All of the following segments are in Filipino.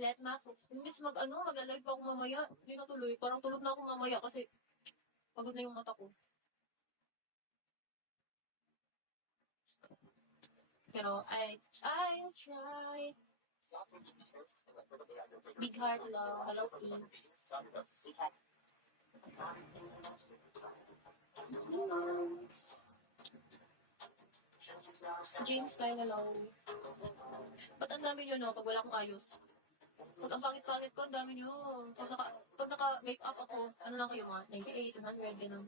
Let Mac, imbis mag-alive pa ako mamaya, hindi natuloy. Parang tulog na ako mamaya kasi pagod na yung mata ko. Pero I tried. Big heart love, hello team. James Kyle, hello. Ba't ang dami nyo, no? Pag wala akong ayos. Pag ang pangit-pangit ko, ang dami nyo. Pag naka-make up ako, ano lang kayo mga? 98, 100, gano'n.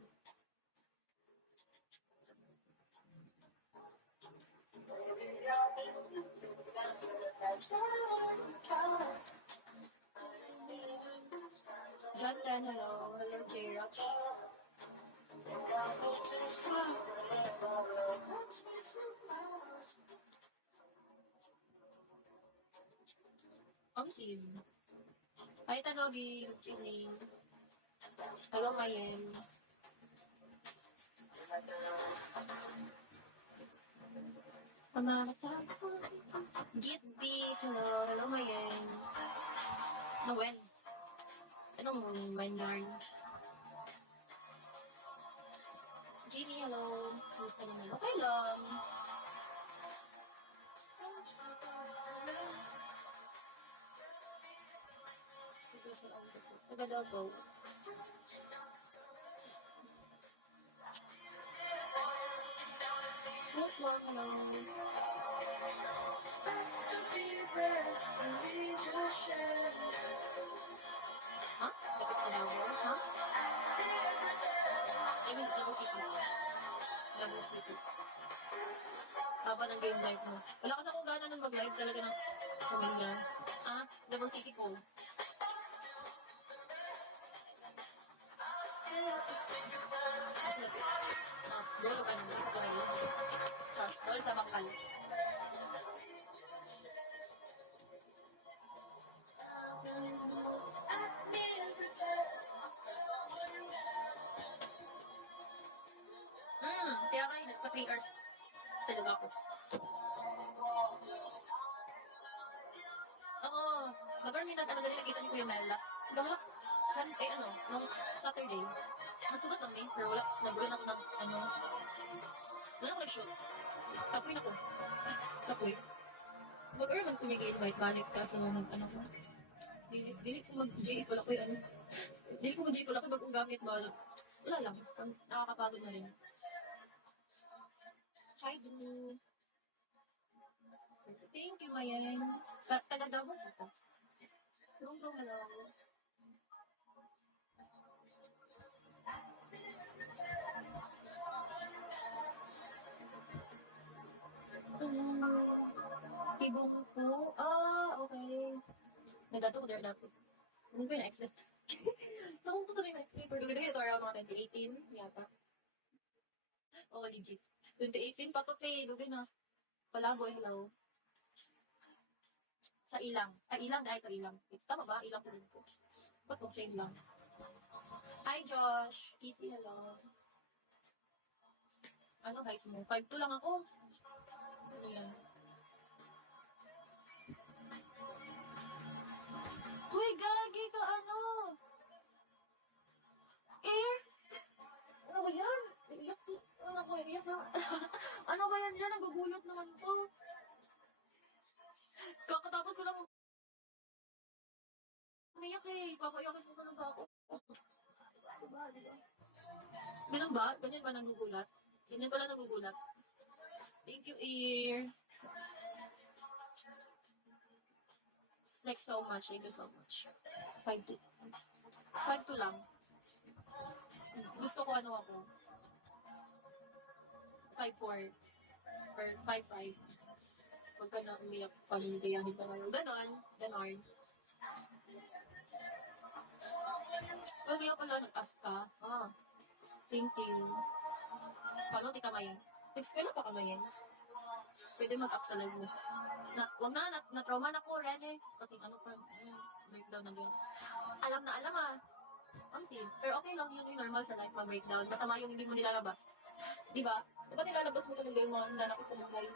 John Tan, hello. Hello, J-Rock. Sim. Hi, Tanogi. Good evening. Hello, Mayen. Git beat. Hello. Hello, Mayen. No, when? Anong Maynard? Jimmy, hello. Kumusta naman? Okay lang. Nagadaw po. Most warm, hello. Ha? Dapat sa Davao? Ha? I mean, Davao City. Davao City. Haba ng game live mo. Wala kasi akong gana nung mag-live talaga ng familiar. Ah, Davao City po. Mas lapit. Dolo ka nung isa ko na yun. Josh, dolo sa Bangkal. Kaya kayo, sa 3 hours talaga ako. Oo. Mag-army na talaga nakita ni Kuya Mel last. Nung Saturday. Nagsugat kami, pero wala ako wala ako nag-shoot. Kapoy na ko. Kapoy. Mag-arman ko niya i-invite balik ka sa ko. Dili ko mag-JF, wala ko Dili ko mag-JF, wala ko bagong gamit, wala lang. Nakakapagod na rin. Hi, Dulu. Thank you, Mayan. Taga-Davao po ko. Turong-turong, hello. Tibong po? Okay. Nagdato ko dato. Kung ko yung exit. So, kung ko sabihin na exit, pero dugay ito around mga 2018, yata. Oo, legit. 2018 pa to, te. Dugay na. Palaboy, hello. Sa ilang. Ilang dahil ko ilang. Tama ba? Ilang po rin ko. Ba't kung same lang? Hi, Josh. Kitty, hello. Ano height mo? 5'2 lang ako. Ano yan? Uy, gagi ka ano? Ano ba yan? Iyak to. Ano ba yan? Ano ba yan yan? Nagugulot naman to. Kakatapos ko lang umiyak eh. Papayakin mo na lang ba ako? Diba? Ganun ba? Ganyan ba nagugulat? Ganyan pala nagugulat? Thank you, Ear. Like so much. Thank you so much. 5'2". 5'2 lang. Gusto ko ako. 5'4". Or 5'5". Huwag ka na umiyak. Paliligayahin ka na. Ganon. Well, kaya pala nag-ask ka. Thank you. Paano di kamayin? Nag-eskwela pa kamayin. Pwede mag-up sa live mo. Wag na trauma na ko, Rene. Kasi breakdown na gano'n. Alam pero okay lang yun yung normal sa life mag-breakdown. Masama yung hindi mo nilalabas. Diba? Diba nilalabas mo talaga yung mga nananakot sa buhay?